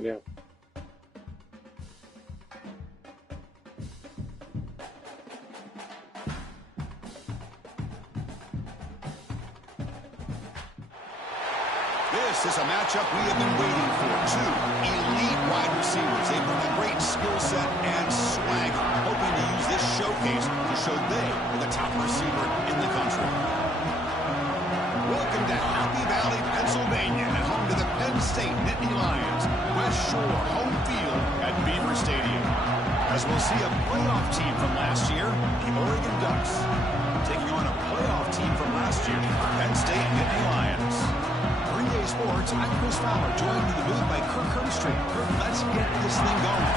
Yeah. This is a matchup we have been waiting for. Two elite wide receivers. They bring a great skill set and swag, hoping to use this showcase to show they are the top receiver in the country. Welcome to Happy Valley, Pennsylvania, and home to the Penn State Nittany Lions. West Shore home field at Beaver Stadium. As we'll see a playoff team from last year, the Oregon Ducks, taking on a playoff team from last year, Penn State Nittany Lions. 3A Sports, I'm Chris Fowler, joined in the booth by Kirk Herbstreit. Kirk, let's get this thing going.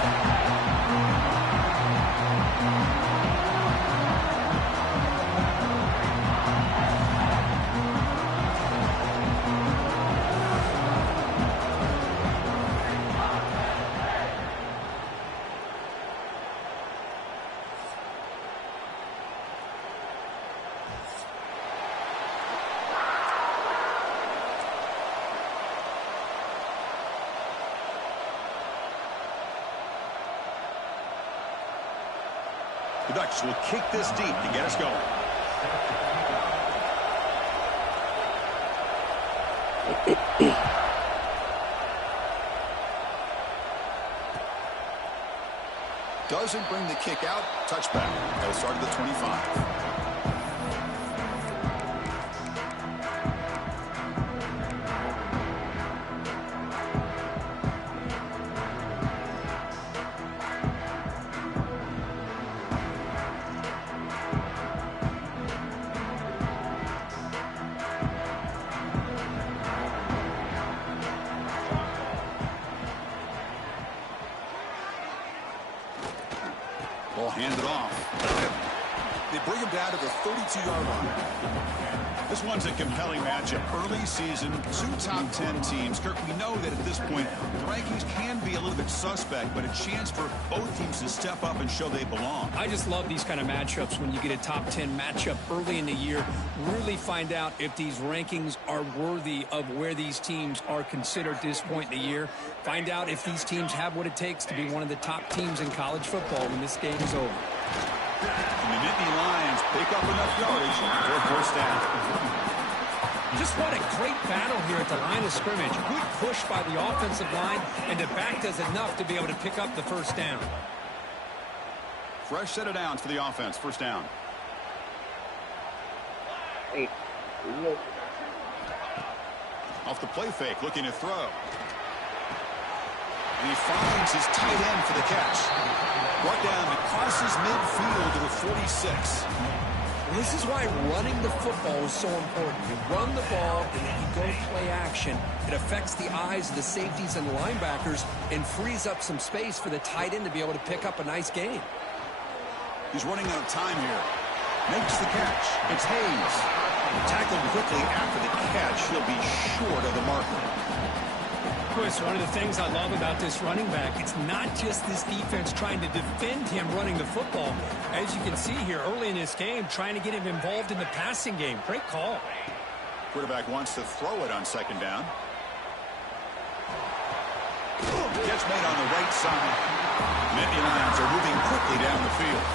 The Ducks will kick this deep to get us going. Doesn't bring the kick out. Touchback. That'll start at the 25. Ball handed off. They bring him down to the 32-yard line. This one's a compelling matchup. Early season, two top 10 teams. Kirk, we know that at this point, the rankings can be a little bit suspect, but a chance for both teams to step up and show they belong. I just love these kind of matchups when you get a top 10 matchup early in the year. Really find out if these rankings are worthy of where these teams are considered at this point in the year. Find out if these teams have what it takes to be one of the top teams in college football when this game is over. And the Nittany Lions pick up enough yardage for first down. Just what a great battle here at the line of scrimmage. Good push by the offensive line, and the back does enough to be able to pick up the first down. Fresh set of downs for the offense. First down. Off the play fake, looking to throw. And he finds his tight end for the catch. Brought down and crosses midfield to the 46. And this is why running the football is so important. You run the ball, and if you go play action, it affects the eyes of the safeties and the linebackers and frees up some space for the tight end to be able to pick up a nice gain. He's running out of time here. Makes the catch. It's Hayes. Tackled quickly after the catch. He'll be short of the marker. Chris, one of the things I love about this running back, it's not just this defense trying to defend him running the football. As you can see here early in this game, trying to get him involved in the passing game. Great call. Quarterback wants to throw it on second down. Catch made on the right side. Nittany Lions are moving quickly down the field.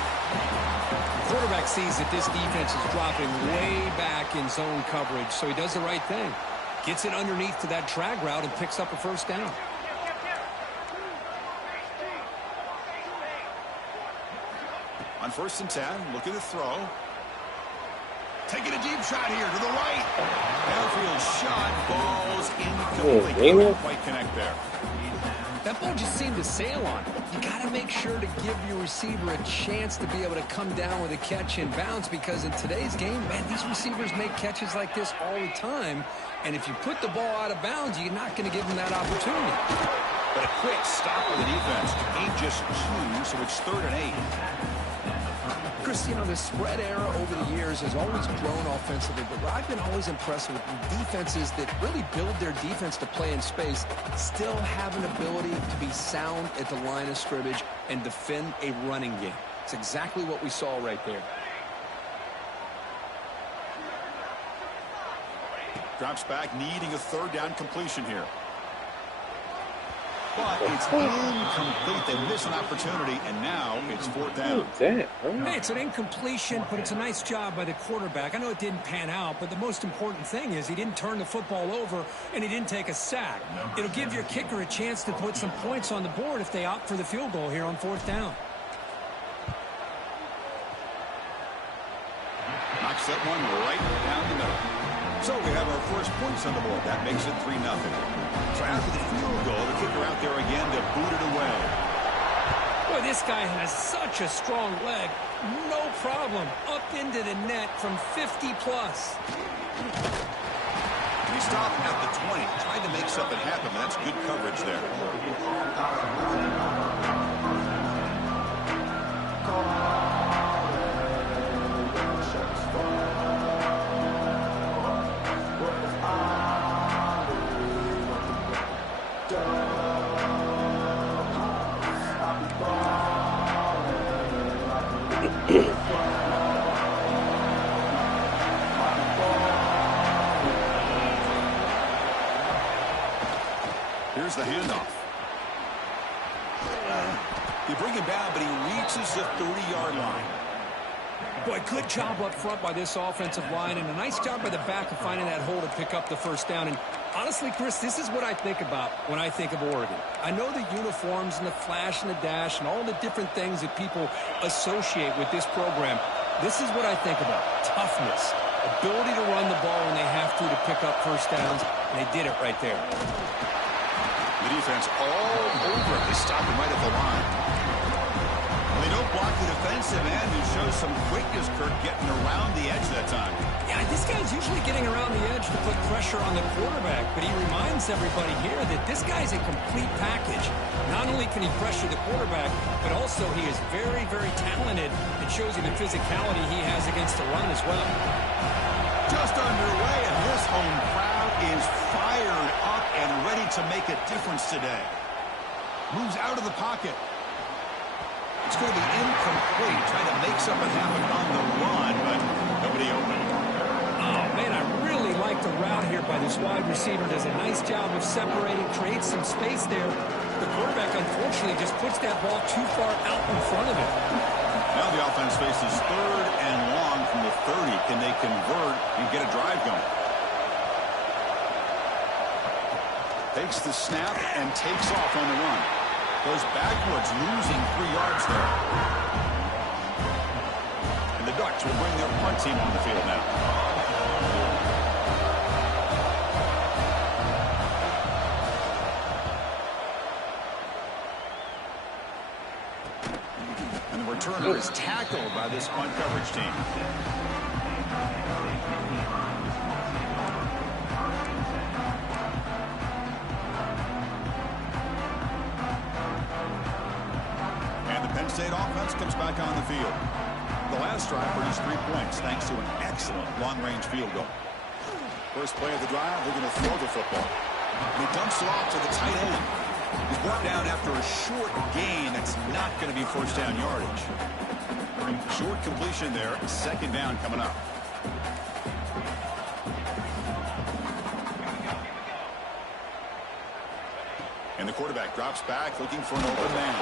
The quarterback sees that this defense is dropping way back in zone coverage, so he does the right thing. Gets it underneath to that drag route and picks up a first down. On 1st and 10, looking to throw. Taking a deep shot here to the right. Downfield shot, ball's incomplete. Couldn't quite connect there. That ball just seemed to sail on. You got to make sure to give your receiver a chance to be able to come down with a catch in bounds, because in today's game, man, these receivers make catches like this all the time. And if you put the ball out of bounds, you're not going to give them that opportunity. But a quick stop with the defense. Gain just 2, so it's 3rd and 8. Chris, you know, the spread era over the years has always grown offensively, but I've been always impressed with defenses that really build their defense to play in space, still have an ability to be sound at the line of scrimmage and defend a running game. It's exactly what we saw right there. Drops back, needing a 3rd down completion here. but it's incomplete. They miss an opportunity, and now it's 4th down. Hey, it's an incompletion, but it's a nice job by the quarterback. I know it didn't pan out, but the most important thing is he didn't turn the football over, and he didn't take a sack. It'll give your kicker a chance to put some points on the board if they opt for the field goal here on 4th down. Knocks that one right down the middle. So we have our first points on the board. That makes it 3-0. So after the field goal, the kicker out there again to boot it away. Boy, this guy has such a strong leg. No problem. Up into the net from 50-plus. He stopped at the 20. Tried to make something happen, but that's good coverage there. Here's the handoff. You bring him down, but he reaches the 30-yard line. Boy, good job up front by this offensive line, and a nice job by the back of finding that hole to pick up the first down. And honestly, Chris, this is what I think about when I think of Oregon. I know the uniforms and the flash and the dash and all the different things that people associate with this program. This is what I think about. Toughness, ability to run the ball when they have to pick up first downs, and they did it right there. The defense all over it. They stop him right at the line. They don't block the defensive end, who shows some quickness, Kirk, getting around the edge that time. Yeah, this guy's usually getting around the edge to put pressure on the quarterback, but he reminds everybody here that this guy's a complete package. Not only can he pressure the quarterback, but also he is very, very talented. It shows you the physicality he has against the run as well. Just underway, and this home crowd is fired up and ready to make a difference today. Moves out of the pocket. It's going to be incomplete. Trying to make something happen on the run, but nobody open. Oh, man, I really like the route here by this wide receiver. Does a nice job of separating, creates some space there. The quarterback, unfortunately, just puts that ball too far out in front of him. Now the offense faces 3rd and long from the 30. Can they convert and get a drive going? Takes the snap and takes off on the run. Goes backwards, losing 3 yards there. And the Ducks will bring their punt team on the field now. And the returner is tackled by this punt coverage team. State offense comes back on the field. The last drive produced 3 points thanks to an excellent long-range field goal. First play of the drive, they're going to throw the football. And he dumps it off to the tight end. He's brought down after a short gain. That's not going to be first down yardage. Short completion there. 2nd down coming up. And the quarterback drops back looking for an open man.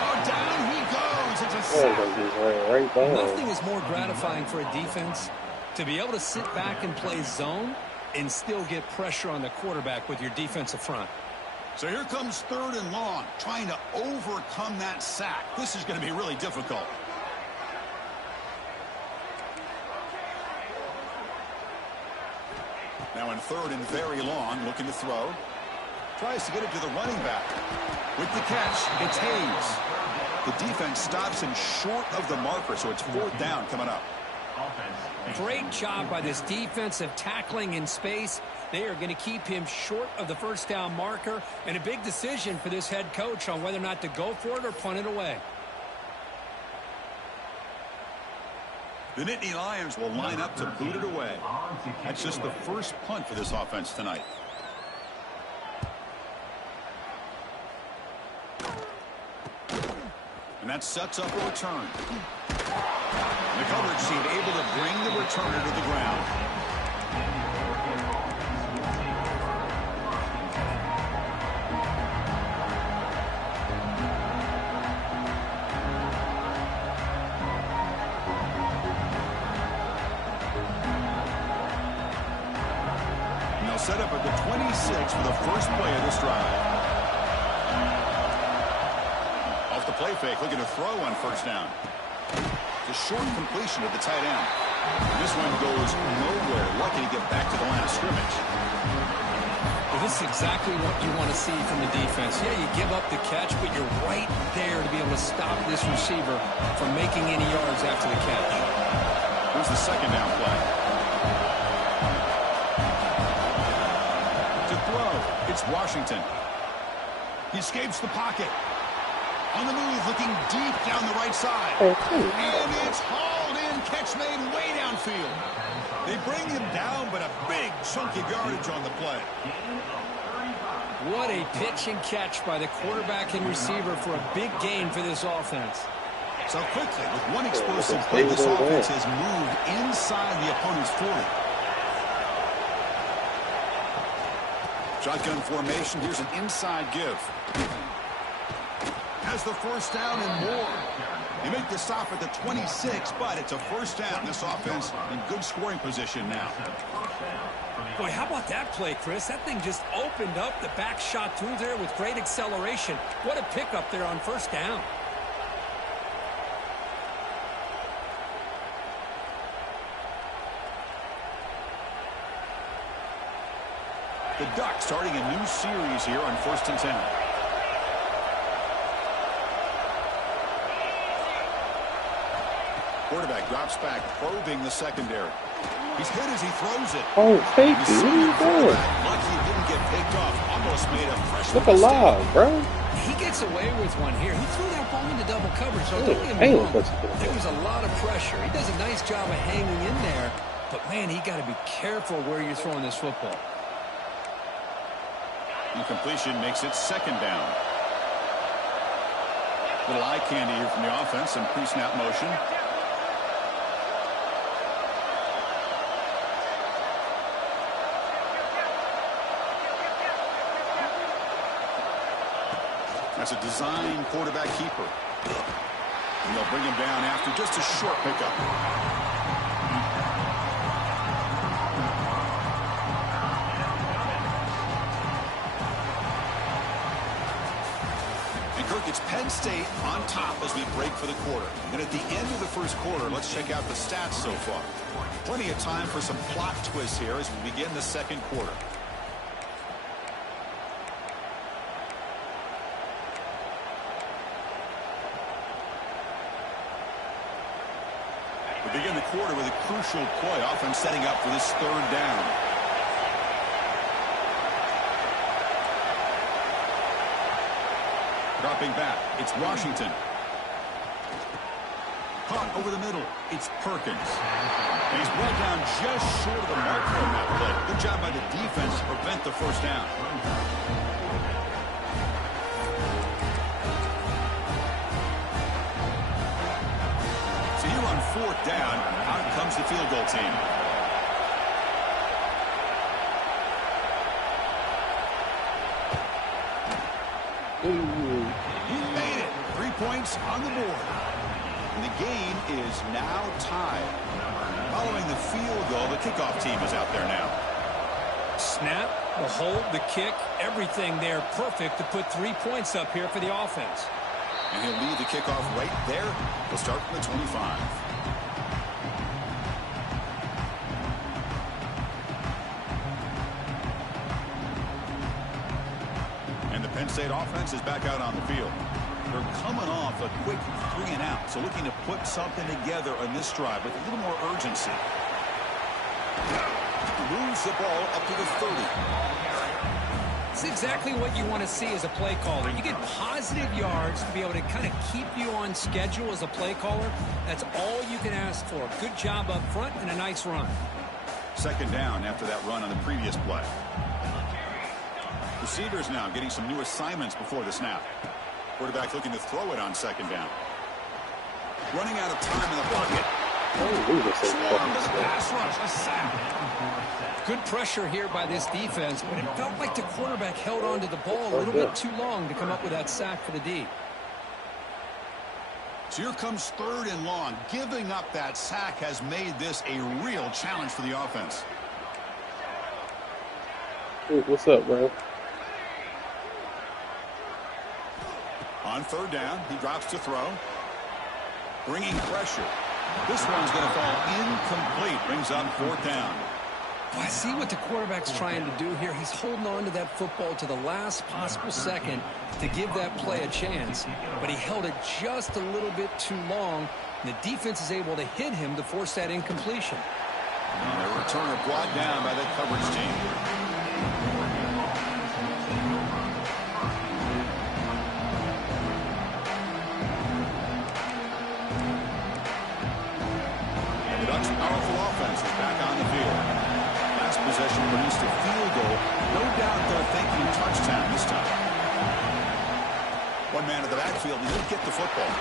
Oh, down he goes. It's a sack. Nothing is more gratifying for a defense to be able to sit back and play zone and still get pressure on the quarterback with your defensive front. So here comes 3rd and long, trying to overcome that sack. This is going to be really difficult. Now in 3rd and very long, looking to throw. Tries to get it to the running back. With the catch, it's Hayes. The defense stops him short of the marker, so it's 4th down coming up. Great job by this defensive tackling in space. They are going to keep him short of the first down marker, and a big decision for this head coach on whether or not to go for it or punt it away. The Nittany Lions will line up to boot it away. That's just the first punt for this offense tonight. And that sets up a return. The coverage team able to bring the returner to the ground. set up at the 26 for the first play of this drive. Off the play fake, looking to throw on first down. It's a short completion to the tight end. This one goes nowhere. Lucky to get back to the line of scrimmage. Well, this is exactly what you want to see from the defense. Yeah, you give up the catch, but you're right there to be able to stop this receiver from making any yards after the catch. Here's the second down play. To throw, it's Washington. He escapes the pocket. On the move, looking deep down the right side. And it's hauled in. Catch made way downfield. They bring him down, but a big chunk of yardage on the play. What a pitch and catch by the quarterback and receiver for a big gain for this offense. So quickly, with one explosive play, this offense has moved inside the opponent's 40. Shotgun formation. Here's an inside give. Has the first down and more. They make the stop at the 26, but it's a first down. This offense in good scoring position now. Boy, how about that play, Chris? That thing just opened up. The back shot through there with great acceleration. What a pickup there on first down. The Ducks starting a new series here on 1st and 10. Quarterback drops back, probing the secondary. He's hit as he throws it. Oh, safety, what are you doing? Lucky he didn't get picked off. Almost made a freshman Look alive, bro. He gets away with one here. He threw that ball into double coverage, so don't get me wrong. There was a lot of pressure. He does a nice job of hanging in there, but man, he got to be careful where you're throwing this football. Incompletion makes it second down. Little eye candy here from the offense, some pre-snap motion. That's a design quarterback keeper. And they'll bring him down after just a short pickup. And Kirk, it's Penn State on top as we break for the quarter. And at the end of the first quarter, let's check out the stats so far. Plenty of time for some plot twists here as we begin the second quarter. We begin the quarter with a crucial play, often setting up for this third down. Dropping back, it's Washington. Caught over the middle, it's Perkins. And he's brought down just short of the mark on that play. Good job by the defense to prevent the first down. On fourth down, out comes the field goal team. He made it. 3 points on the board. And the game is now tied. Following the field goal, the kickoff team is out there now. Snap, the hold, the kick, everything there perfect to put 3 points up here for the offense. And he'll lead the kickoff right there. He'll start from the 25. And the Penn State offense is back out on the field. They're coming off a quick 3 and out, so looking to put something together on this drive with a little more urgency. Moves the ball up to the 30. It's exactly what you want to see as a play caller. You get positive yards to be able to kind of keep you on schedule as a play caller. That's all you can ask for. Good job up front and a nice run. Second down after that run on the previous play. Receivers now getting some new assignments before the snap. Quarterback looking to throw it on second down. Running out of time in the pocket. Pass rush, a sack. Good pressure here by this defense, but it felt like the quarterback held on to the ball a little bit too long to come up with that sack for the D. So here comes third and long. Giving up that sack has made this a real challenge for the offense. Hey, what's up, bro? On third down, he drops to throw. Bringing pressure. This one's going to fall incomplete. Brings up fourth down. Well, I see what the quarterback's trying to do here. He's holding on to that football to the last possible second to give that play a chance. But he held it just a little bit too long. And the defense is able to hit him to force that incompletion. And a returner brought down by the coverage team. The Ducks' powerful offense is back on the field. Last possession produced a field goal. No doubt they're thinking touchdown this time. One man in the backfield, and he'll get the football.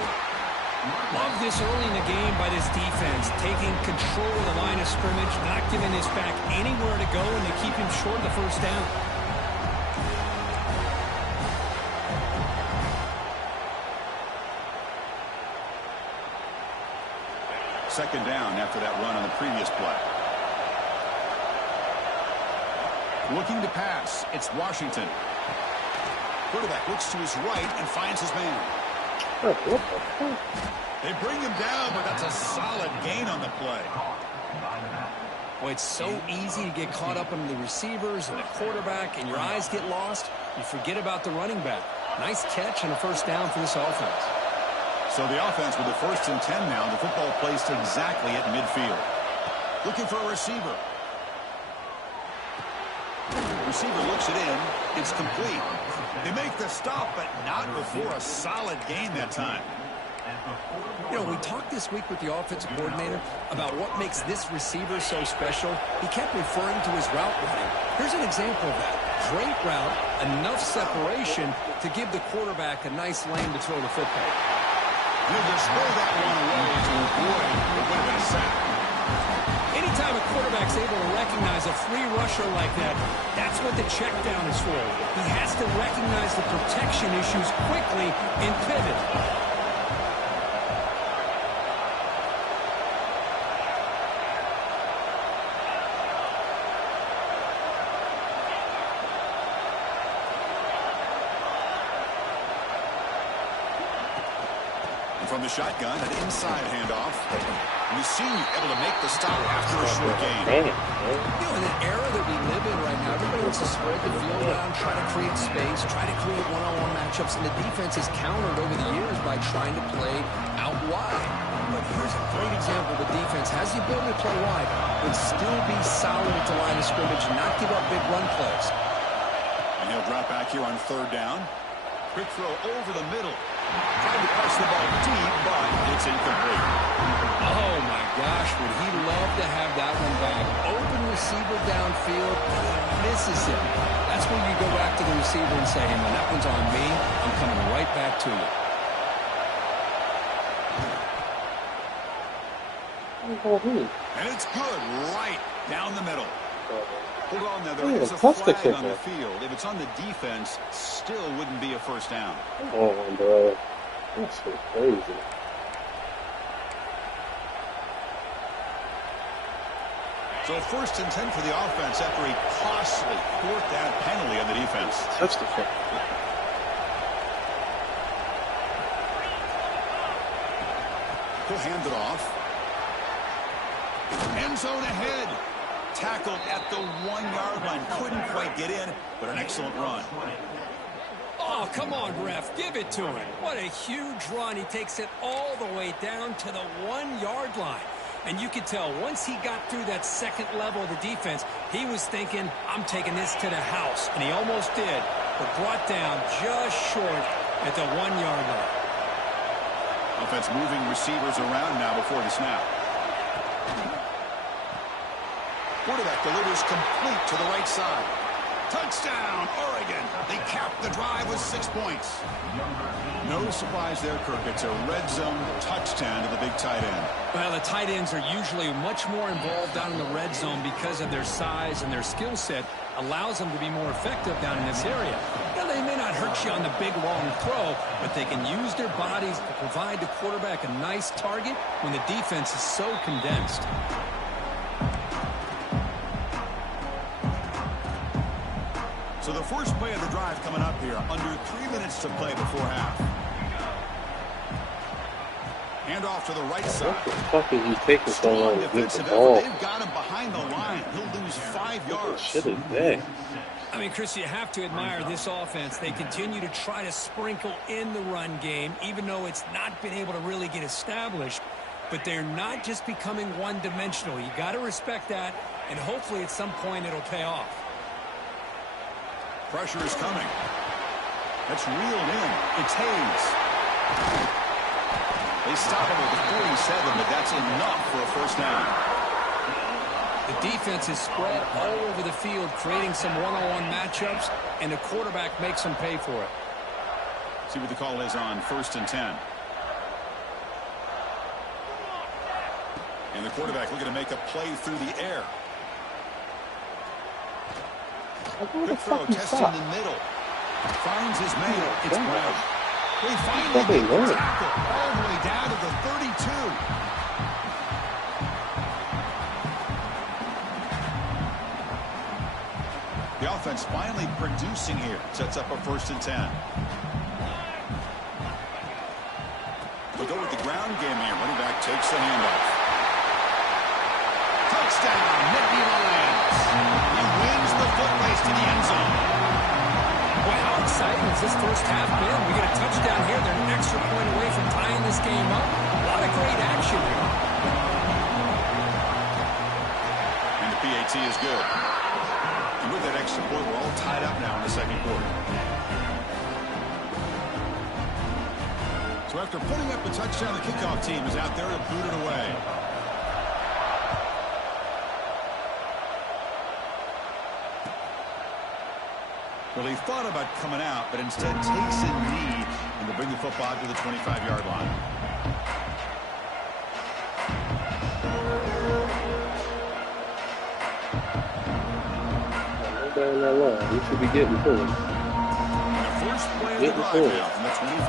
Love this early in the game by this defense, taking control of the line of scrimmage, not giving this back anywhere to go, and they keep him short of the first down. Second down after that run on the previous play. Looking to pass. It's Washington. Quarterback looks to his right and finds his man. They bring him down, but that's a solid gain on the play. Boy, it's so easy to get caught up in the receivers and the quarterback, and your eyes get lost. You forget about the running back. Nice catch and a first down for this offense. So the offense with the 1st and 10 now. The football placed exactly at midfield. Looking for a receiver. Receiver looks it in. It's complete. They make the stop, but not before a solid gain that time. You know, we talked this week with the offensive coordinator about what makes this receiver so special. He kept referring to his route running. Here's an example of that. Great route, enough separation to give the quarterback a nice lane to throw the football. He'll just throw that one away to avoid the win of a sack. Anytime a quarterback's able to recognize a free rusher like that, that's what the check down is for. He has to recognize the protection issues quickly and pivot. From the shotgun, an inside handoff. We've seen you able to make the stop after a short game. You know, in an era that we live in right now, everybody wants to spread the field around, try to create space, try to create one-on-one matchups, and the defense has countered over the years by trying to play out wide. But here's a great example. The defense has the ability to play wide, but still be solid at the line of scrimmage and not give up big run plays. And he'll drop back here on third down. Quick throw over the middle. Trying to press the ball deep, but it's incomplete. Oh, my gosh, would he love to have that one back. Open receiver downfield, and he misses it. That's when you go back to the receiver and say, hey, man, that one's on me. I'm coming right back to you. And it's good right down the middle. Hold on now, there is a That's the flag on kicker. the field. If it's on the defense, still wouldn't be a first down. Oh, bro. That's so crazy. So 1st and 10 for the offense after a costly 4th down penalty on the defense. That's the fuck. He'll hand it off. End zone ahead. Tackled at the 1-yard line. Couldn't quite get in, but an excellent run. Oh, come on, ref. Give it to him. What a huge run. He takes it all the way down to the 1-yard line. And you could tell once he got through that second level of the defense, he was thinking, I'm taking this to the house. And he almost did, but brought down just short at the 1-yard line. Offense moving receivers around now before the snap. Quarterback delivers complete to the right side. Touchdown, Oregon. They capped the drive with 6 points. No surprise there, Kirk. It's a red zone touchdown to the big tight end. Well, the tight ends are usually much more involved down in the red zone because of their size and their skill set allows them to be more effective down in this area. Now, they may not hurt you on the big, long throw, but they can use their bodies to provide the quarterback a nice target when the defense is so condensed. So the first play of the drive coming up here. Under 3 minutes to play before half. Hand off to the right side. What the fuck is he taking so long to get the Defensive ball? effort. They've got him behind the line. He'll lose 5 yards. Shit is that? I mean, Chris, you have to admire this offense. They continue to try to sprinkle in the run game, even though it's not been able to really get established. But they're not just becoming one-dimensional. You got to respect that, and hopefully at some point it'll pay off. Pressure is coming. That's reeled in. It's Hayes. They stop him at the 47, but that's enough for a first down. The defense is spread all over the field, creating some one-on-one matchups, and the quarterback makes them pay for it. See what the call is on 1st and 10. And the quarterback looking to make a play through the air. Good throw, testing the middle. Finds his man. It's Brown. They finally get the tackle all the way down to the 32. The offense finally producing here. Sets up a 1st and 10. They'll go with the ground game here. Running back takes the handoff. Touchdown, Nittany Lions. He wins the foot race to the end zone. Boy, how exciting has this first half been? We get a touchdown here. They're an extra point away from tying this game up. A lot of great action here. And the PAT is good. And with that extra point, we're all tied up now in the second quarter. So after putting up a touchdown, the kickoff team is out there to boot it away. Well, he thought about coming out, but instead takes a knee and will bring the football to the 25-yard line. Down that line. We should be getting to him. And the first play of the drive now from the 25.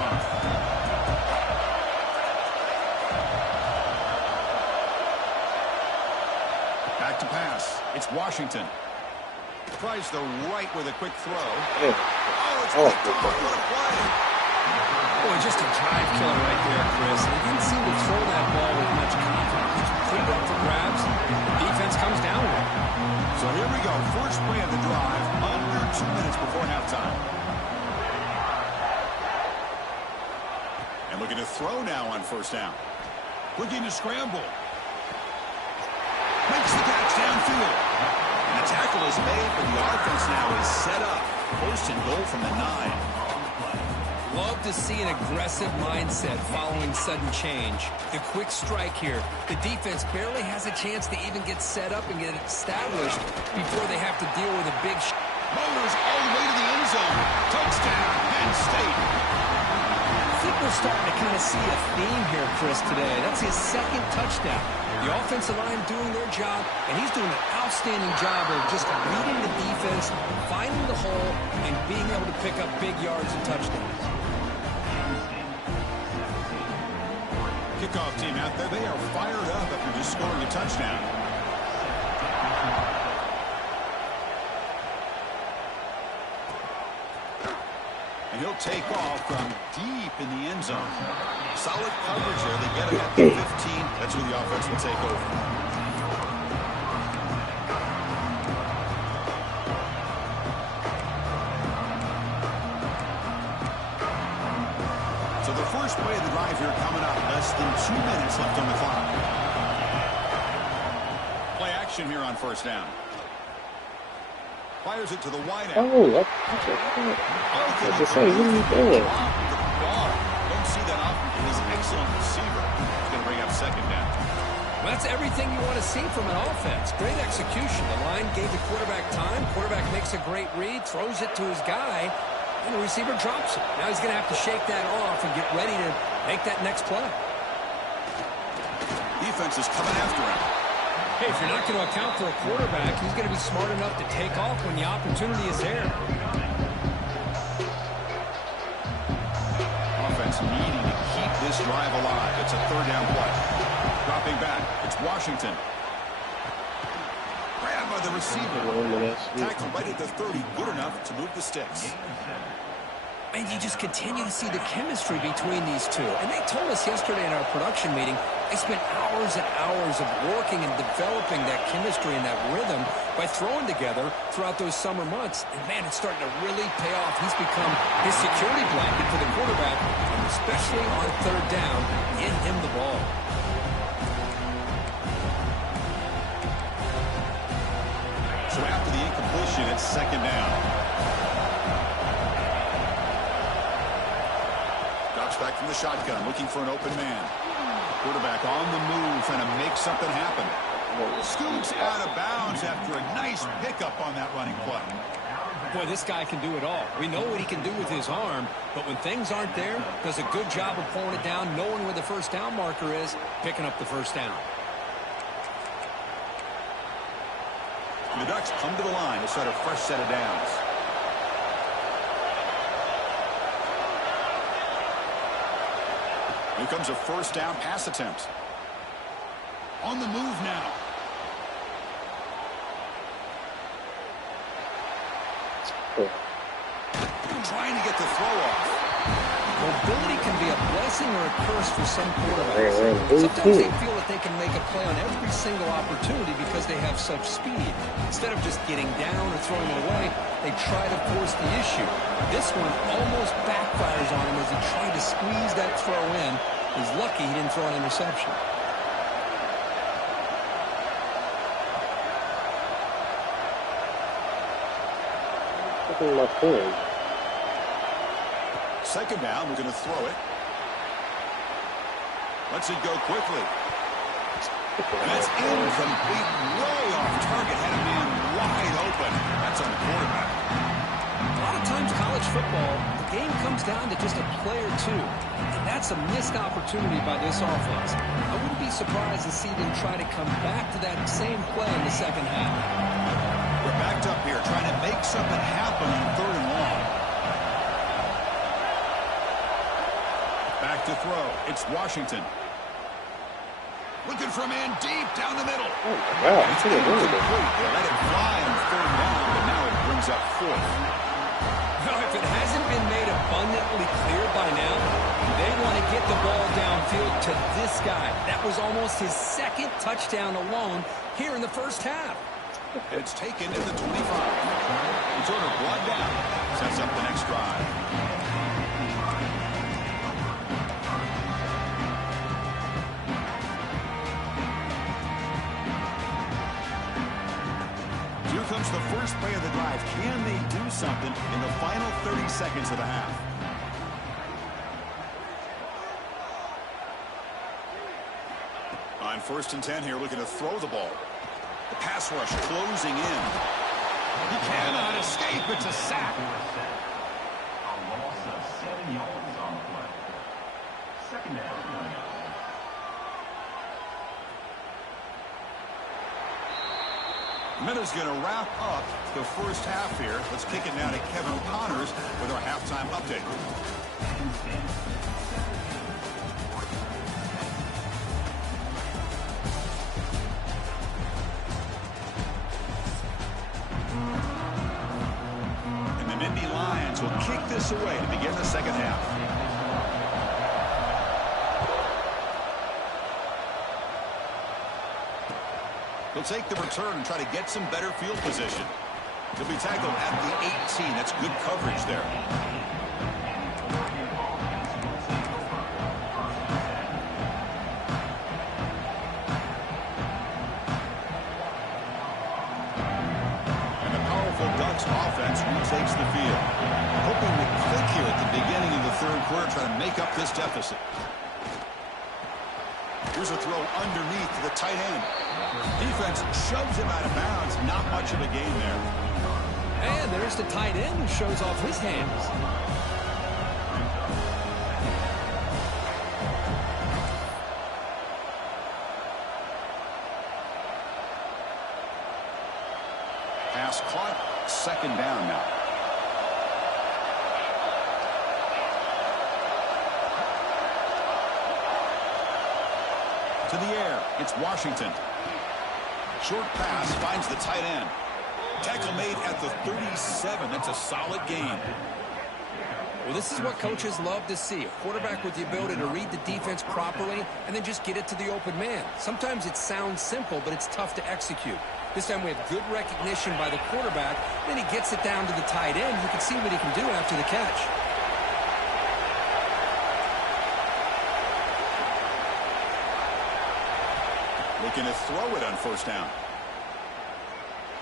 Back to pass. It's Washington. Tries the right with a quick throw. Yeah. Oh, it's what a play. Boy, just a drive killer right there, Chris. He didn't seem to throw that ball with much confidence. Just put it up for grabs. The defense comes down with it. So here we go. First play of the drive. Under 2 minutes before halftime. And looking to throw now on 1st down. Looking to scramble. Makes the catch downfield. And the tackle is made, but the offense now is set up. 1st and goal from the 9. Love to see an aggressive mindset following sudden change. The quick strike here. The defense barely has a chance to even get set up and get established before they have to deal with a big Motors all the way to the end zone. Touchdown, Penn State. I think we're starting to kind of see a theme here, Chris, today. That's his 2nd touchdown. The offensive line doing their job, and he's doing an outstanding job of just reading the defense, finding the hole, and being able to pick up big yards and touchdowns. Kickoff team out there, they are fired up after just scoring a touchdown. And he'll take off from deep in the end zone. Solid coverage there. They get him at the 15. That's where the offense will take over. So the first play of the drive here coming up. Less than 2 minutes left on the clock. Play action here on 1st down. Fires it to the wide end. Oh, what the say? What are you doing? Don't see that often from his excellent receiver. He's going to bring up 2nd down. Well, that's everything you want to see from an offense. Great execution. The line gave the quarterback time. Quarterback makes a great read, throws it to his guy, and the receiver drops it. Now he's going to have to shake that off and get ready to make that next play. Defense is coming after him. Hey, if you're not going to account for a quarterback, he's going to be smart enough to take off when the opportunity is there. Offense needing to keep this drive alive. It's a 3rd down play. Dropping back. It's Washington. Grab a by the receiver. Tackled right at the 30. Good enough to move the sticks. And you just continue to see the chemistry between these two. And they told us yesterday in our production meeting, they spent hours and hours of working and developing that chemistry and that rhythm by throwing together throughout those summer months. And, man, it's starting to really pay off. He's become his security blanket for the quarterback, and especially on third down, get him the ball. So after the incompletion, it's second down. Back from the shotgun, looking for an open man. Quarterback on the move, trying to make something happen. Scoots out of bounds after a nice pickup on that running play. Boy, this guy can do it all. We know what he can do with his arm, but when things aren't there, does a good job of pulling it down, knowing where the first down marker is, picking up the first down. The Ducks come to the line to start a fresh set of downs. Here comes a first down pass attempt. On the move now. Trying to get the throw off. Mobility can be a blessing or a curse for some quarterbacks. Sometimes they feel that they can make a play on every single opportunity because they have such speed. Instead of just getting down or throwing it away, they try to force the issue. This one almost backfires on him as he tried to squeeze that throw in. He's lucky he didn't throw an interception. Second down, we're going to throw it. Lets it go quickly. And it's incomplete, way off target. Had a man wide open. That's on the quarterback. A lot of times college football, the game comes down to just a play or two. And that's a missed opportunity by this offense. I wouldn't be surprised to see them try to come back to that same play in the second half. We're backed up here trying to make something happen on third and long. Back to throw. It's Washington. Looking for a man deep down the middle. Oh, my God. It's incomplete. They let it fly on third down, but now it brings up fourth. Now, if it hasn't been made abundantly clear by now, they want to get the ball downfield to this guy. That was almost his second touchdown alone here in the first half. It's taken to the 25. Returner brought down. Sets up the next drive. Here comes the first play of the drive. Can they do something in the final 30 seconds of the half? On 1st and 10 here, looking to throw the ball. The pass rush closing in. He cannot escape. It's a sack. A loss of 7 yards on the play. Second down. Minute's going to wrap up the first half here. Let's kick it now to Kevin Connors with our halftime update. And the Nittany Lions will kick this away to begin the second half. He'll take the return and try to get some better field position. He'll be tackled at the 18. That's good coverage there. And the powerful Ducks offense retakes the field. Hoping to click here at the beginning of the third quarter, trying to make up this deficit. Here's a throw underneath to the tight end. Defense shoves him out of bounds. Not much of a gain there. And there's the tight end who shows off his hands. Pass caught. Second down now. To the air. It's Washington. Short pass finds the tight end. Tackle made at the 37. That's a solid gain. Well, this is what coaches love to see. A quarterback with the ability to read the defense properly and then just get it to the open man. Sometimes it sounds simple, but it's tough to execute. This time we have good recognition by the quarterback. Then he gets it down to the tight end. You can see what he can do after the catch. Looking to throw it on first down.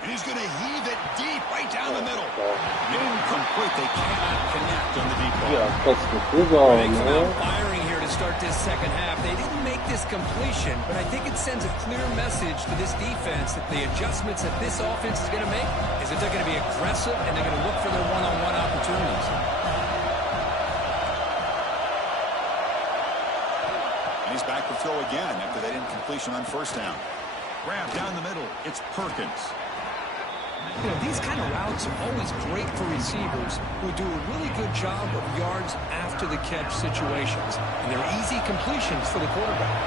And he's going to heave it deep right down the middle. Incomplete. They cannot connect on the deep ball. Yeah, that's the big on, They come out man. firing here to start this second half. They didn't make this completion, but I think it sends a clear message to this defense that the adjustments that this offense is going to make is that they're going to be aggressive and they're going to look for their one-on-one opportunities. And he's back to throw again after they didn't completion on first down. Grab down the middle. It's Perkins. You know, these kind of routes are always great for receivers who do a really good job of yards after the catch situations. And they're easy completions for the quarterback.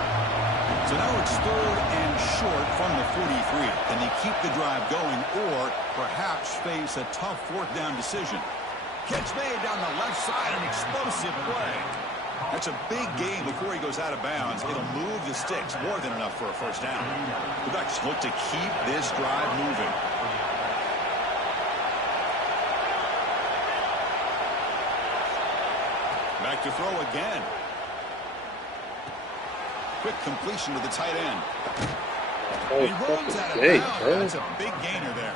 So now it's 3rd and short from the 43. Can they keep the drive going or perhaps face a tough 4th down decision? Catch made down the left side, an explosive play. That's a big gain before he goes out of bounds. It'll move the sticks more than enough for a first down. The Ducks look to keep this drive moving. Back to throw again. Quick completion to the tight end. Oh, He runs out of big, bounds. bro. That's a big gainer there.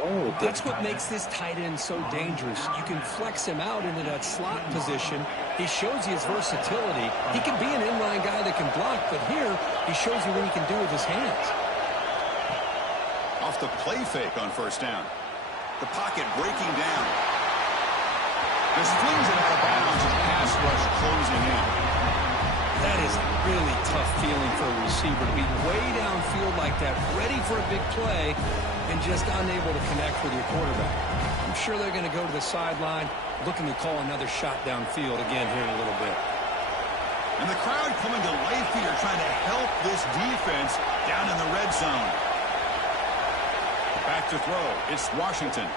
Oh, That's what makes this tight end so dangerous. You can flex him out into that slot position. He shows you his versatility. He can be an inline guy that can block, but here he shows you what he can do with his hands. Off the play fake on first down. The pocket breaking down. Just flings it out of bounds and pass rush closing in. That is a really tough feeling for a receiver to be way downfield like that, ready for a big play, and just unable to connect with your quarterback. I'm sure they're going to go to the sideline, looking to call another shot downfield again here in a little bit. And the crowd coming to life here, trying to help this defense down in the red zone. Back to throw. It's Washington.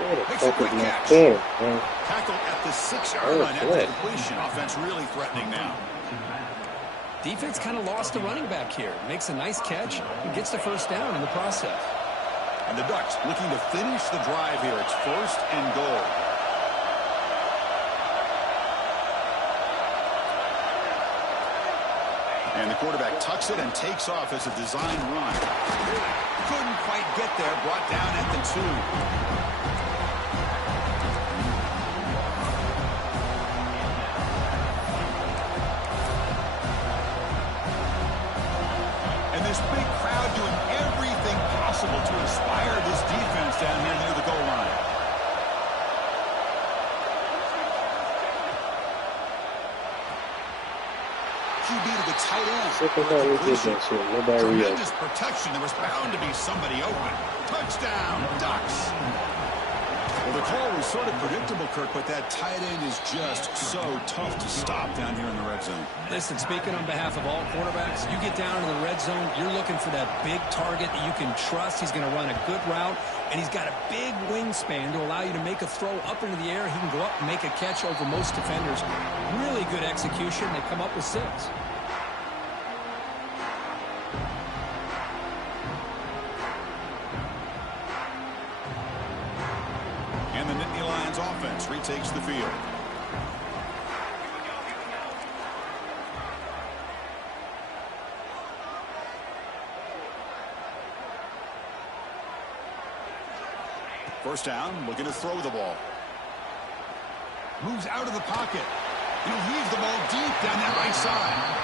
what the Makes a fuck quick is my catch. corner, man? Tackle at the 6-yard Oh, line after good. completion. Offense really threatening now. Defense kind of lost a running back here. Makes a nice catch and gets the first down in the process. And the Ducks looking to finish the drive here. It's 1st and goal. And the quarterback tucks it and takes off as a design run. Couldn't quite get there. Brought down at the 2. And this big crowd doing everything possible to inspire this defense down here near the goal line. QB to the tight end. Second down, we did that shit. Nobody reacted. Tremendous protection. There was bound to be somebody open. Touchdown, Ducks. Well, the call was sort of predictable, Kirk, but that tight end is just so tough to stop down here in the red zone. Listen, speaking on behalf of all quarterbacks, you get down in the red zone, you're looking for that big target that you can trust. He's going to run a good route, and he's got a big wingspan to allow you to make a throw up into the air. He can go up and make a catch over most defenders. Really good execution. They come up with 6. And the Nittany Lions offense retakes the field. First down, looking to throw the ball. Moves out of the pocket. And he'll heave the ball deep down that right side.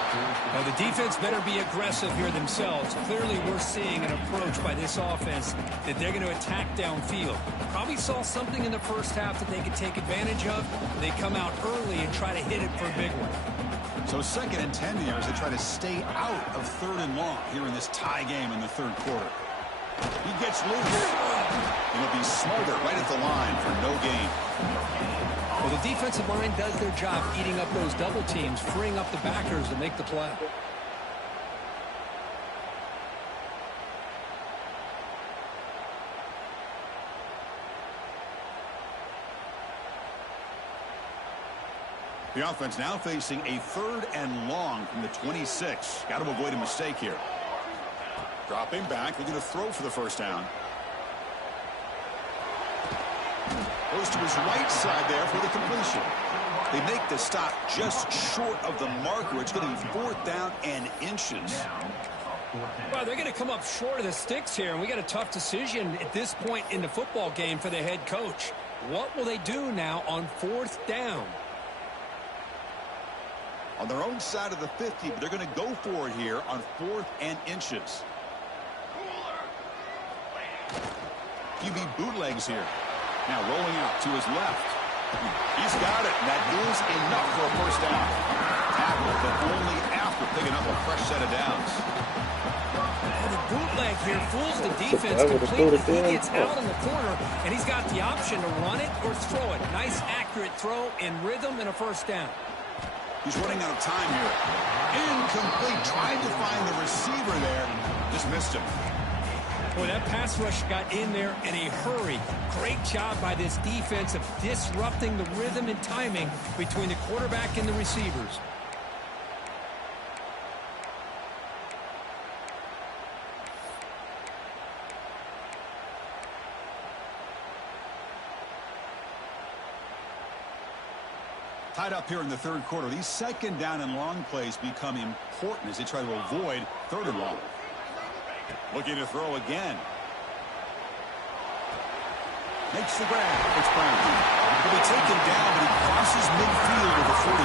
Well, the defense better be aggressive here themselves. Clearly, we're seeing an approach by this offense that they're going to attack downfield. Probably saw something in the first half that they could take advantage of. They come out early and try to hit it for a big one. So 2nd and 10 here as they try to stay out of 3rd and long here in this tie game in the 3rd quarter. He gets loose. And he'll be smothered right at the line for no gain. Well, the defensive line does their job eating up those double teams, freeing up the backers to make the play. The offense now facing a 3rd and long from the 26. Got to avoid a mistake here. Dropping back, looking to throw for the first down. Goes to his right side there for the completion. They make the stop just short of the marker. It's going to be 4th down and inches. Well, they're going to come up short of the sticks here, and we got a tough decision at this point in the football game for the head coach. What will they do now on 4th down? On their own side of the 50, but they're going to go for it here on 4th and inches. QB bootlegs here. Now rolling out to his left. He's got it. That is enough for a first down. Tackled, but only after picking up a fresh set of downs. And the bootleg here fools the defense completely. He gets out in the corner, and he's got the option to run it or throw it. Nice, accurate throw in rhythm and a first down. He's running out of time here. Incomplete. Tried to find the receiver there. Just missed him. Boy, that pass rush got in there in a hurry. Great job by this defense of disrupting the rhythm and timing between the quarterback and the receivers. Tied up here in the 3rd quarter. These 2nd down and long plays become important as they try to avoid 3rd and long. Looking to throw again. Makes the grab. It's Brown. He'll be taken down, but he crosses midfield with a 48.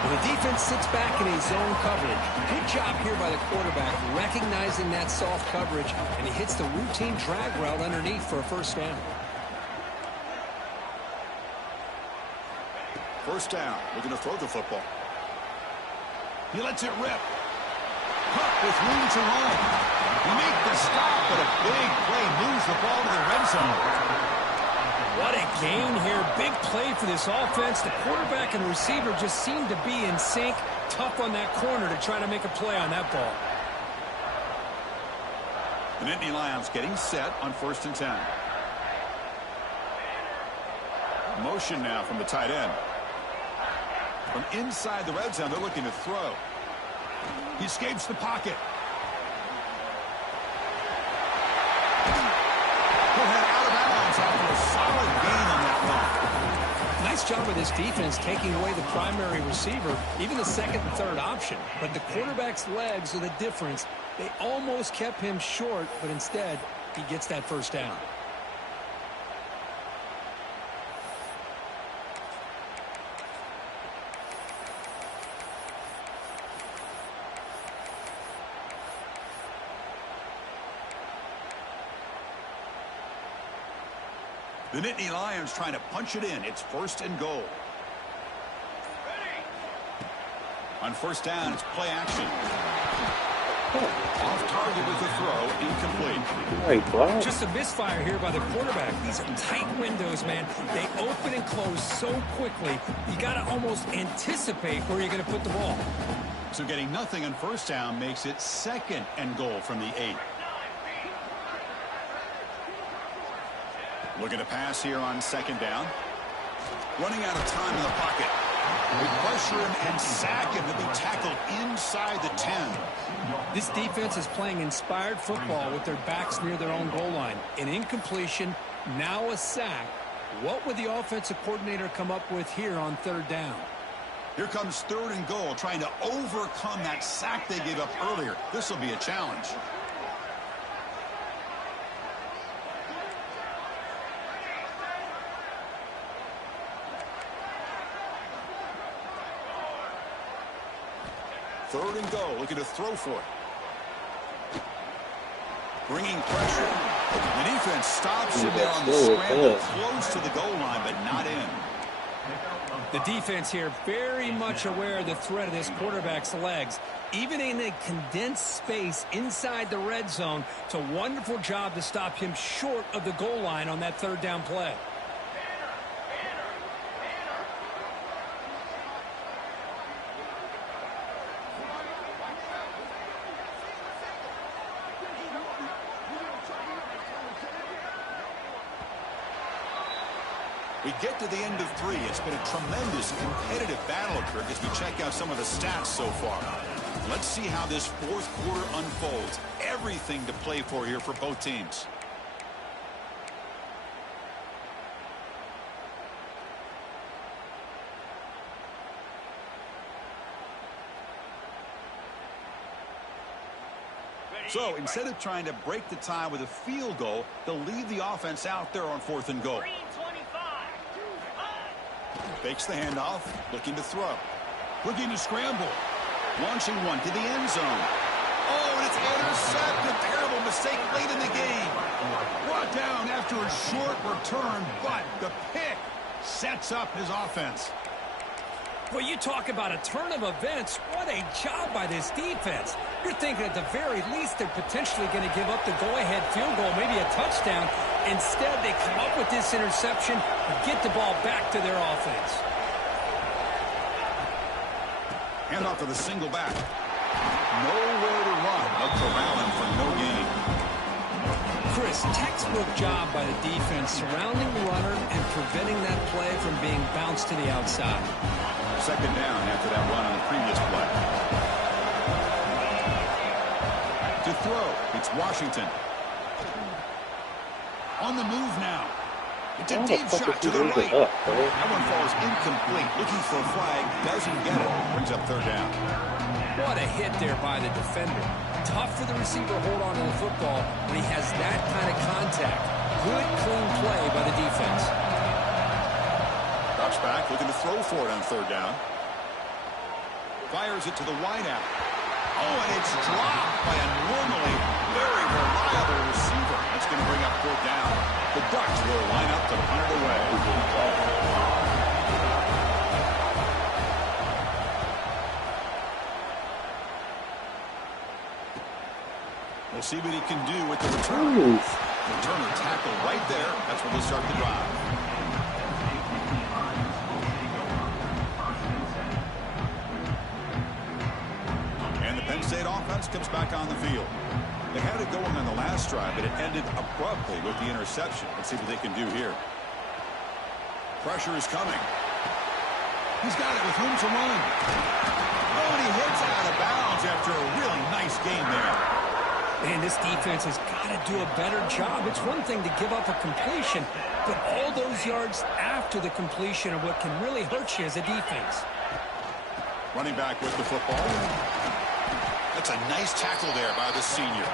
Well, the defense sits back in a zone coverage. Good job here by the quarterback, recognizing that soft coverage, and he hits the routine drag route underneath for a first down. First down. Looking to throw the football. He lets it rip. Hunt with room to run. He makes the stop, but a big play moves the ball to the red zone. What a gain here. Big play for this offense. The quarterback and receiver just seem to be in sync. Tough on that corner to try to make a play on that ball. The Nittany Lions getting set on 1st and 10. Motion now from the tight end. From inside the red zone, they're looking to throw. He escapes the pocket. He'll head out of bounds after a solid gain on that run. Nice job of this defense taking away the primary receiver, even the 2nd and 3rd option. But the quarterback's legs are the difference. They almost kept him short, but instead, he gets that first down. The Nittany Lions trying to punch it in. It's 1st and goal. On 1st down, it's play action. Off target with the throw, incomplete. Just a misfire here by the quarterback. These are tight windows, man. They open and close so quickly, you got to almost anticipate where you're going to put the ball. So getting nothing on 1st down makes it 2nd and goal from the 8. Looking to pass here on 2nd down. Running out of time in the pocket. They pressure him and sack him to be tackled inside the 10. This defense is playing inspired football with their backs near their own goal line. An incompletion, now a sack. What would the offensive coordinator come up with here on 3rd down? Here comes 3rd and goal, trying to overcome that sack they gave up earlier. This will be a challenge. Third and goal, looking to throw for it. Bringing pressure. The defense stops him there on the scramble, close to the goal line, but not in. The defense here very much aware of the threat of this quarterback's legs. Even in a condensed space inside the red zone, it's a wonderful job to stop him short of the goal line on that 3rd down play. We get to the end of 3. It's been a tremendous competitive battle, Kirk, as we check out some of the stats so far. Let's see how this fourth quarter unfolds. Everything to play for here for both teams. So instead of trying to break the tie with a field goal, they'll leave the offense out there on 4th and goal. Fakes the handoff, looking to throw. Looking to scramble. Launching one to the end zone. Oh, and it's intercepted. Terrible mistake late in the game. Brought down after a short return, but the pick sets up his offense. Well, you talk about a turn of events. What a job by this defense. You're thinking at the very least they're potentially going to give up the go-ahead field goal, maybe a touchdown. Instead, they come up with this interception and get the ball back to their offense. Hand off to the single back. Nowhere to run, but corralling for no gain. Chris, textbook job by the defense surrounding the runner and preventing that play from being bounced to the outside. 2nd down after that run on the previous play. To throw, it's Washington. On the move now. It's a deep shot to the right. That one falls incomplete. Looking for a flag, doesn't get it. Brings up 3rd down. What a hit there by the defender. Tough for the receiver to hold on to the football when he has that kind of contact. Good, clean play by the defense. Drops back, looking to throw for it on 3rd down. Fires it to the wideout. Oh, and it's dropped by a normally very reliable receiver. That's going to bring up 4th down. The Ducks will line up to punt it away. We'll see what he can do with the return. Returner tackle right there. That's where they start the drive. And the Penn State offense comes back on the field. They had it going on the last drive, but it ended abruptly with the interception. Let's see what they can do here. Pressure is coming. He's got it with room to run. Oh, and he hits out of bounds after a really nice game there. Man, this defense has got to do a better job. It's one thing to give up a completion, but all those yards after the completion are what can really hurt you as a defense. Running back with the football. That's a nice tackle there by the senior.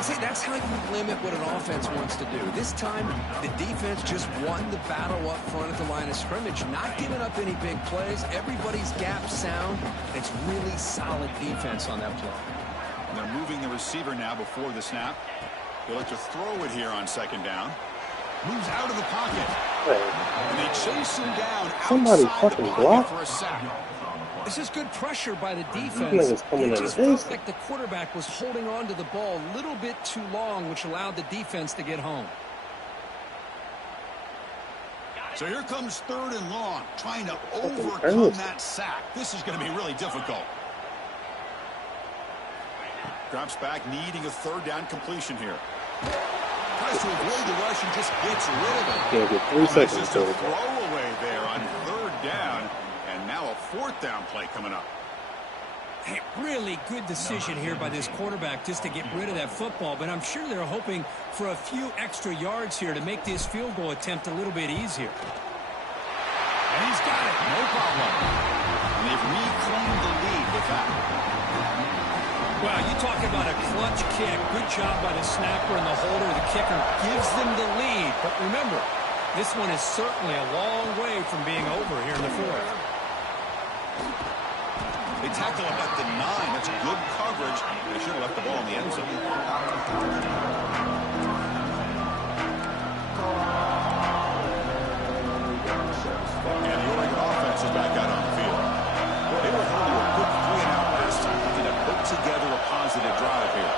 See, that's how you limit what an offense wants to do. This time, the defense just won the battle up front at the line of scrimmage, not giving up any big plays. Everybody's gap sound. It's really solid defense on that play. And they're moving the receiver now before the snap. They look to throw it here on 2nd down. Moves out of the pocket. And they chase him down outside the pocket for a sack. This is good pressure by the defense. It just felt like the quarterback was holding on to the ball a little bit too long, which allowed the defense to get home. So here comes 3rd and long, trying to overcome that sack. This is going to be really difficult. Drops back, needing a 3rd down completion here. Tries to avoid the rush and just gets rid of it. Yeah, get 3 seconds. Just a throwaway there on 3rd down. And now a 4th down play coming up. Hey, really good decision here by this quarterback just to get rid of that football, but I'm sure they're hoping for a few extra yards here to make this field goal attempt a little bit easier. And he's got it, no problem. And they've reclaimed the lead with that. Wow, you talk about a clutch kick. Good job by the snapper and the holder. The kicker gives them the lead. But remember, this one is certainly a long way from being over here in the 4th. They tackle him at the 9. That's good coverage. They should have left the ball in the end zone. And the Oregon offense is back out on the field. They were held to a quick 3-and-out last time. Looking to put together a positive drive here.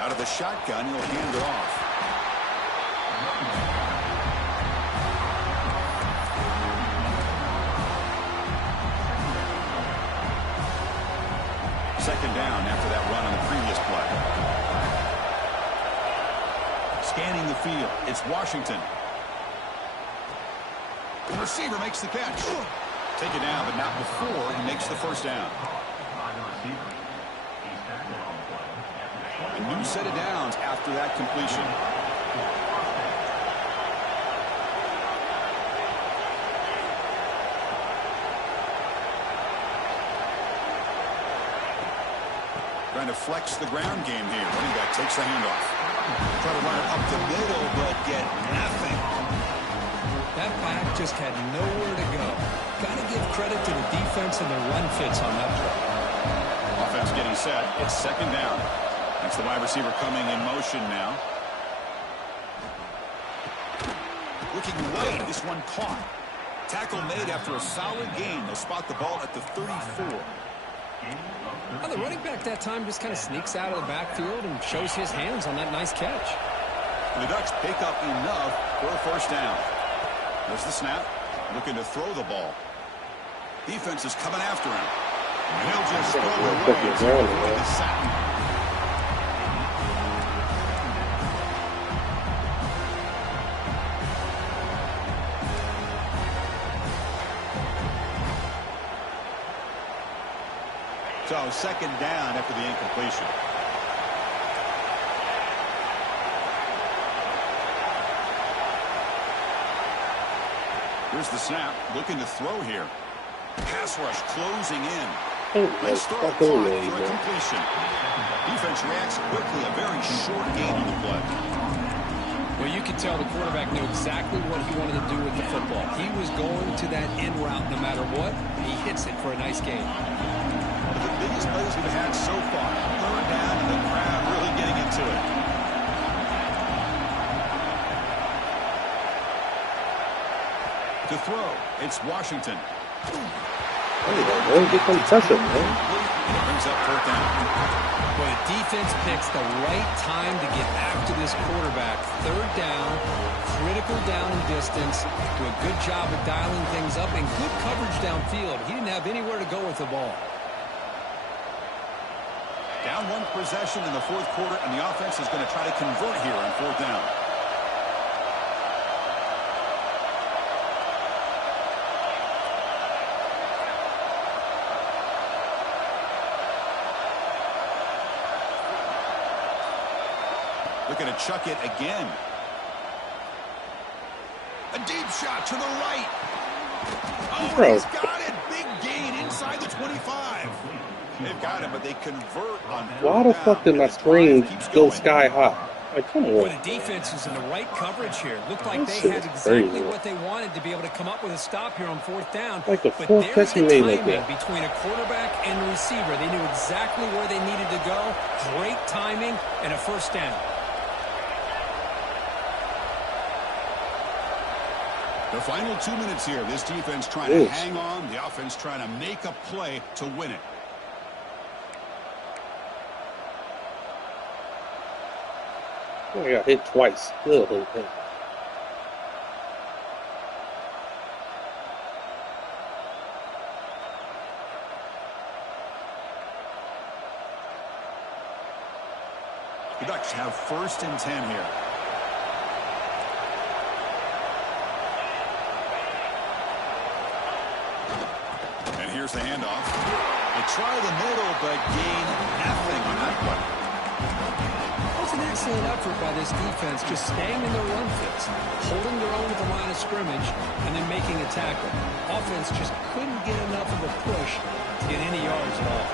Out of the shotgun, he'll hand it off. Second down after that run on the previous play. Scanning the field, it's Washington. The receiver makes the catch. Take it down, but not before he makes the first down. A new set of downs after that completion. Trying to flex the ground game here. Running back takes the handoff. Try to run it up the middle, but get nothing. That back just had nowhere to go. Got to give credit to the defense and the run fits on that play. Offense getting set. It's second down. That's the wide receiver coming in motion now. Looking right. This one caught. Tackle made after a solid gain. They'll spot the ball at the 34. Well, the running back that time just kind of sneaks out of the backfield and shows his hands on that nice catch. The Ducks pick up enough for a first down. There's the snap. Looking to throw the ball. Defense is coming after him. And he'll just throw it away. The sack. So second down after the incompletion. Here's the snap. Looking to throw here. Pass rush closing in. Nice throw caught for a completion. Defense reacts quickly. A very short gain on the play. Well, you could tell the quarterback knew exactly what he wanted to do with the football. He was going to that in route no matter what. He hits it for a nice gain. One of the biggest plays we've had so far. Third down, and the crowd really getting into it. To throw, it's Washington. Don't get some pressure, man. And it brings up fourth down. Well, the defense picks the right time to get after this quarterback. Third down, critical down and distance. Do a good job of dialing things up and good coverage downfield. He didn't have anywhere to go with the ball. Down one possession in the fourth quarter, and the offense is going to try to convert here on fourth down. Looking to chuck it again. A deep shot to the right. Oh, he's got it. Big gain inside the 25. They've got him, but they convert on. Why the fuck did my screen go sky high? Like, come on. Well, the defense is in the right coverage here. Looked like they had exactly what they wanted to be able to come up with a stop here on fourth down. Like the fourth catch he made like that. Between a quarterback and a receiver, they knew exactly where they needed to go. Great timing and a first down. The final 2 minutes here. This defense trying to hang on. The offense trying to make a play to win it. Oh, I got hit twice. Ugh. The Ducks have first and 10 here. And here's the handoff. They try the middle, but gain nothing on that play. That's an excellent effort by this defense, just staying in their run fits, holding their own at the line of scrimmage, and then making a tackle. Offense just couldn't get enough of a push to get any yards at all.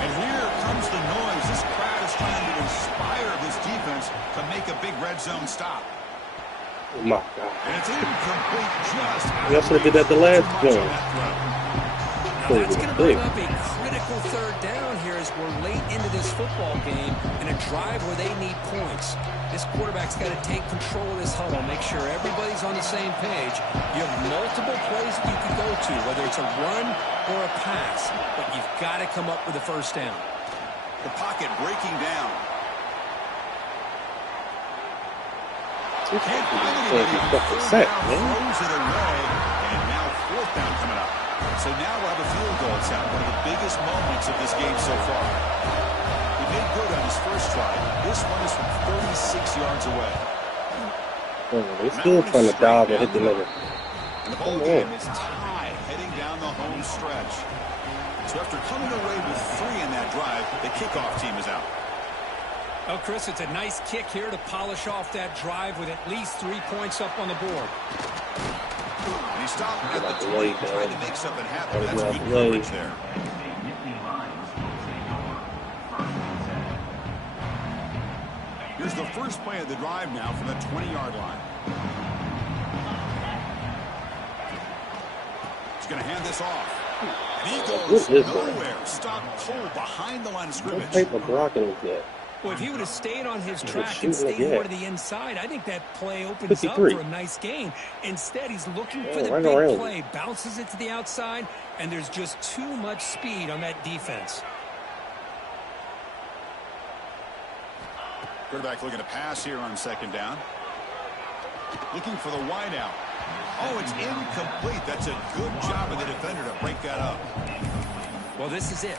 And here comes the noise. This crowd is trying to inspire this defense to make a big red zone stop. Oh my God. And it's incomplete just out. We also did that the last game. Now that's going to bring up a critical third down here as we're late into this football game in a drive where they need points. This quarterback's got to take control of this huddle, make sure everybody's on the same page. You have multiple plays you can go to, whether it's a run or a pass, but you've got to come up with a first down. The pocket breaking down. Can't find anybody. Third down, throws it away, and now fourth down coming up. So now we'll have a field goal attempt, one of the biggest moments of this game so far. He made good on his first try. This one is from 36 yards away. They're still trying to dive and hit the middle. And the ball game is tied heading down the home stretch. So after coming away with 3 in that drive, the kickoff team is out. Well, Chris, it's a nice kick here to polish off that drive with at least 3 points up on the board. And he stopped at the 20, trying to make something happen. That's good coverage there. Here's the first play of the drive now from the 20-yard line. He's going to hand this off. And he goes nowhere. Stopped cold behind the line of scrimmage. What type of blocking is that? Well, if he would have stayed on his track and stayed more to the inside, I think that play opens up for a nice gain. Instead, he's looking for the big play, bounces it to the outside, and there's just too much speed on that defense. Quarterback looking to pass here on second down. Looking for the wideout. Oh, it's incomplete. That's a good job of the defender to break that up. Well, this is it.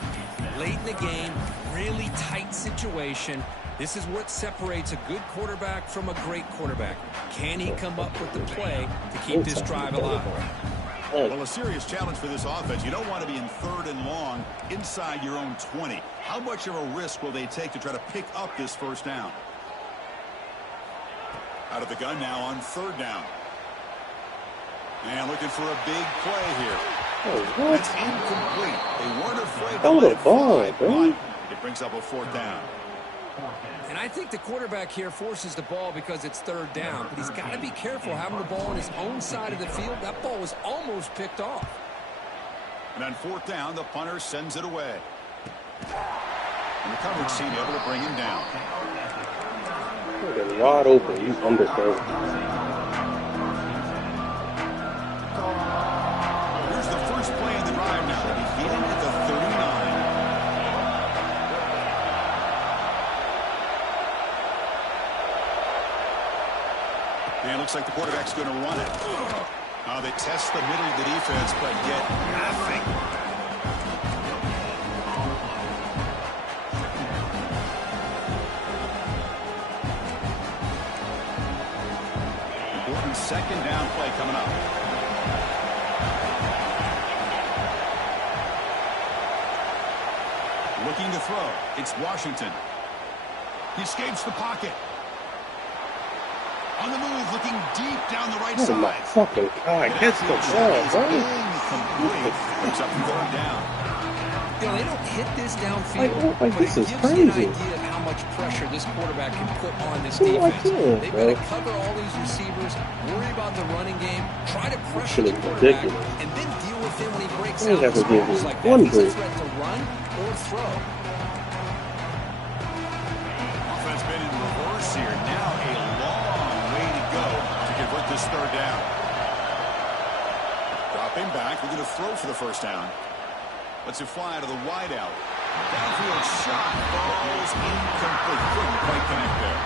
Late in the game, really tight situation. This is what separates a good quarterback from a great quarterback. Can he come up with the play to keep this drive alive? Well, a serious challenge for this offense. You don't want to be in 3rd and long inside your own 20. How much of a risk will they take to try to pick up this first down? Out of the gun now on 3rd down. And looking for a big play here. Oh, what? That's incomplete. They weren't afraid to Throw let the it ball, fly, bro. but it brings up a 4th down. And I think the quarterback here forces the ball because it's 3rd down. But he's got to be careful having the ball on his own side of the field. That ball was almost picked off. And on 4th down, the punter sends it away. And the coverage team able to bring him down. You're wide open. You underthrow. Here's the first play of the drive now. Beginning at the 39. And it looks like the quarterback's going to run it. They test the middle of the defense, but get nothing. Important second down play coming up. Looking to throw. It's Washington. He escapes the pocket. On the move, looking deep down the right Oh my side. fucking God. Catch the ball, bro. Incomplete. It's up and 3rd down. You know, they don't hit this downfield, Like but this it is gives crazy. you an idea of how much pressure this quarterback can put on this defense. They've got to cover all these receivers, worry about the running game, try to pressure the quarterback, and then deal with him when he breaks out in scrambles like that. He's a threat to run or throw. Offense been in reverse here. Now a long way to go to convert this 3rd down. Dropping back, looking to throw for the first down. Lets it fly to the wideout. Downfield shot falls incomplete. Couldn't quite connect there.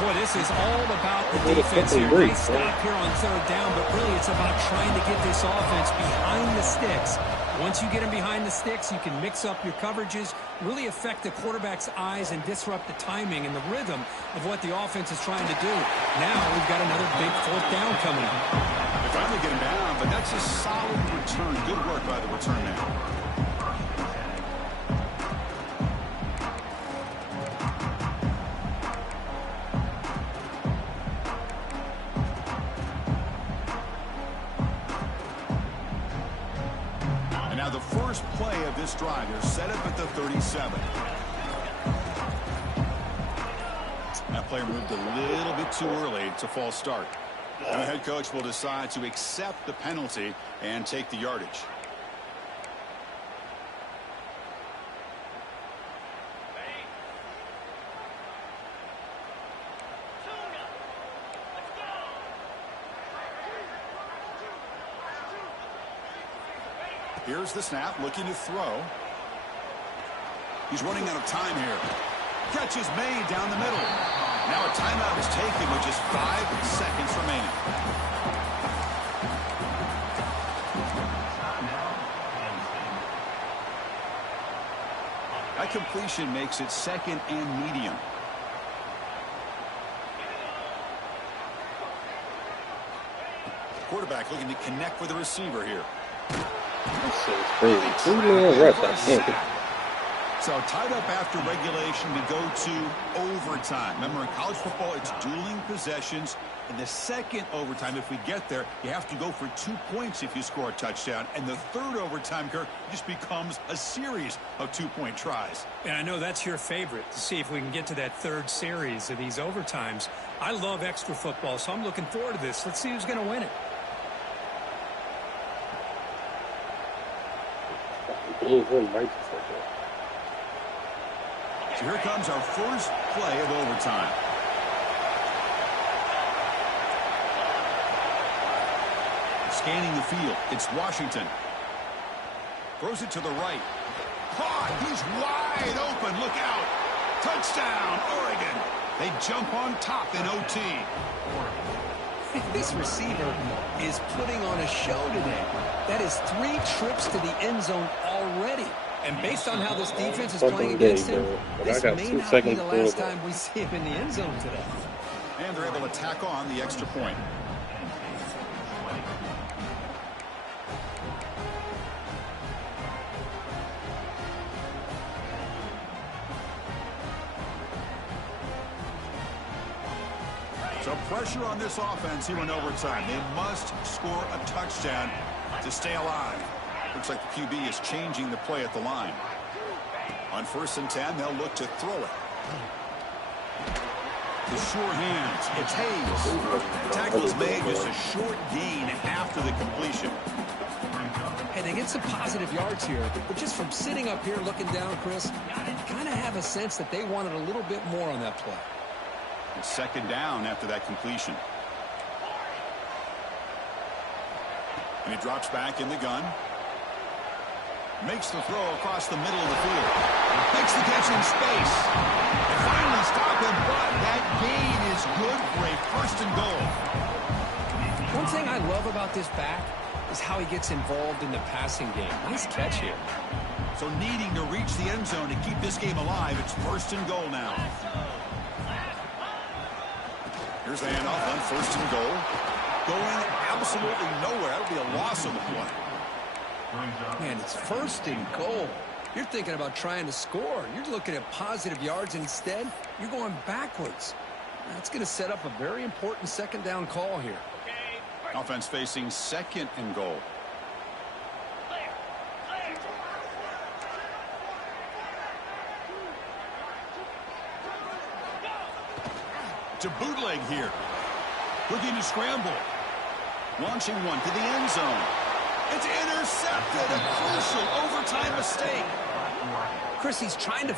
Boy, this is all about the defense here. Nice stop here on 3rd down, but really it's about trying to get this offense behind the sticks. Once you get them behind the sticks, you can mix up your coverages, really affect the quarterback's eyes and disrupt the timing and the rhythm of what the offense is trying to do. Now we've got another big 4th down coming up. They finally get him down, but that's a solid return. Good work by the return man. And now the first play of this drive. They're set up at the 37. That player moved a little bit too early. It's a false start. And the head coach will decide to accept the penalty and take the yardage. Here's the snap, looking to throw. He's running out of time here. Catch is made down the middle. Now a timeout is taken with just 5 seconds remaining. That completion makes it 2nd and medium. quarterback looking to connect with the receiver here. This is crazy. 2-man rush. I can't get. So tied up after regulation, we go to overtime. Remember, in college football, it's dueling possessions. In the second overtime, if we get there, you have to go for 2 points if you score a touchdown. And the third overtime, Kirk, just becomes a series of 2-point tries. And I know that's your favorite, to see if we can get to that third series of these overtimes. I love extra football, so I'm looking forward to this. Let's see who's going to win it. So here comes our first play of overtime. Scanning the field, it's Washington. Throws it to the right. Caught, he's wide open, look out. Touchdown, Oregon. They jump on top in OT. This receiver is putting on a show today. That is 3 trips to the end zone already. And based on how this defense is playing against him, this may not be the last time we see him in the end zone today. And they're able to tack on the extra point. So pressure on this offense here in overtime. They must score a touchdown to stay alive. Looks like the QB is changing the play at the line. On 1st and 10, they'll look to throw it. The sure hands. It's Hayes. Tackle is made, just a short gain after the completion. Hey, they get some positive yards here, but just from sitting up here looking down, Chris, you kind of have a sense that they wanted a little bit more on that play. It's 2nd down after that completion. And he drops back in the gun. Makes the throw across the middle of the field. Makes the catch in space. They finally stop him, but that gain is good for a 1st and goal. One thing I love about this back is how he gets involved in the passing game. Nice catch here. So needing to reach the end zone to keep this game alive, it's 1st and goal now. Here's the handoff on 1st and goal. Going absolutely nowhere. That'll be a loss of the play. Man, it's 1st and goal. You're thinking about trying to score. You're looking at positive yards, and instead, you're going backwards. That's going to set up a very important 2nd down call here. Offense facing 2nd and goal. To bootleg here. Looking to scramble. Launching one to the end zone. It's intercepted. A crucial overtime mistake. Chris, he's trying to